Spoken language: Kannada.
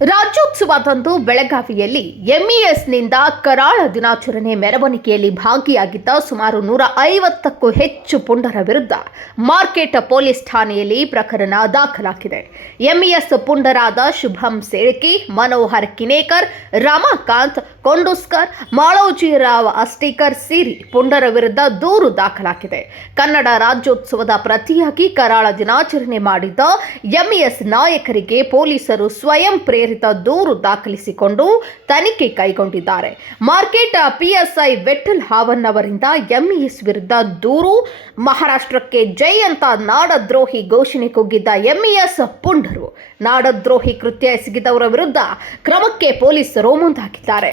ರಾಜ್ಯೋತ್ಸವದಂದು ಬೆಳಗಾವಿಯಲ್ಲಿ ಎಂಇಎಸ್ನಿಂದ ಕರಾಳ ದಿನಾಚರಣೆ ಮೆರವಣಿಗೆಯಲ್ಲಿ ಭಾಗಿಯಾಗಿದ್ದ ಸುಮಾರು ನೂರ ಐವತ್ತಕ್ಕೂ ಹೆಚ್ಚು ಪುಂಡರ ವಿರುದ್ಧ ಮಾರ್ಕೆಟ್ ಪೊಲೀಸ್ ಠಾಣೆಯಲ್ಲಿ ಪ್ರಕರಣ ದಾಖಲಾಗಿದೆ. ಎಂಇಎಸ್ ಪುಂಡರಾದ ಶುಭಂ ಸೇಳ್ಕಿ ಮನೋಹರ್ ಕಿನೇಕರ್, ರಮಾಕಾಂತ್ ಕೊಂಡುಸ್ಕರ್ ಮಾಳೋಜಿರಾವ್ ಅಸ್ಟಿಕರ್ ಸೇರಿ ಪುಂಡರ ವಿರುದ್ಧ ದೂರು ದಾಖಲಾಗಿದೆ. ಕನ್ನಡ ರಾಜ್ಯೋತ್ಸವದ ಪ್ರತಿಯಾಗಿ ಕರಾಳ ದಿನಾಚರಣೆ ಮಾಡಿದ್ದ ಎಂಇಎಸ್ ನಾಯಕರಿಗೆ ಪೊಲೀಸರು ಸ್ವಯಂ ಪ್ರೇರಿತ ದೂರು ದಾಖಲಿಸಿಕೊಂಡು ತನಿಖೆ ಕೈಗೊಂಡಿದ್ದಾರೆ. ಮಾರ್ಕೆಟ್ ಪಿಎಸ್ಐ ವೆಟ್ಟಲ್ ಹಾವನ್ ಅವರಿಂದ ಎಂಇಎಸ್ ವಿರುದ್ಧ ದೂರು, ಮಹಾರಾಷ್ಟ್ರಕ್ಕೆ ಜೈ ಅಂತ ನಾಡದ್ರೋಹಿ ಘೋಷಣೆ ಕೂಗಿದ್ದ ಎಂಇಎಸ್ ಪುಂಡರು ನಾಡದ್ರೋಹಿ ಕೃತ್ಯ ಎಸಗಿದವರ ವಿರುದ್ಧ ಕ್ರಮಕ್ಕೆ ಪೊಲೀಸರು ಮುಂದಾಗಿದ್ದಾರೆ.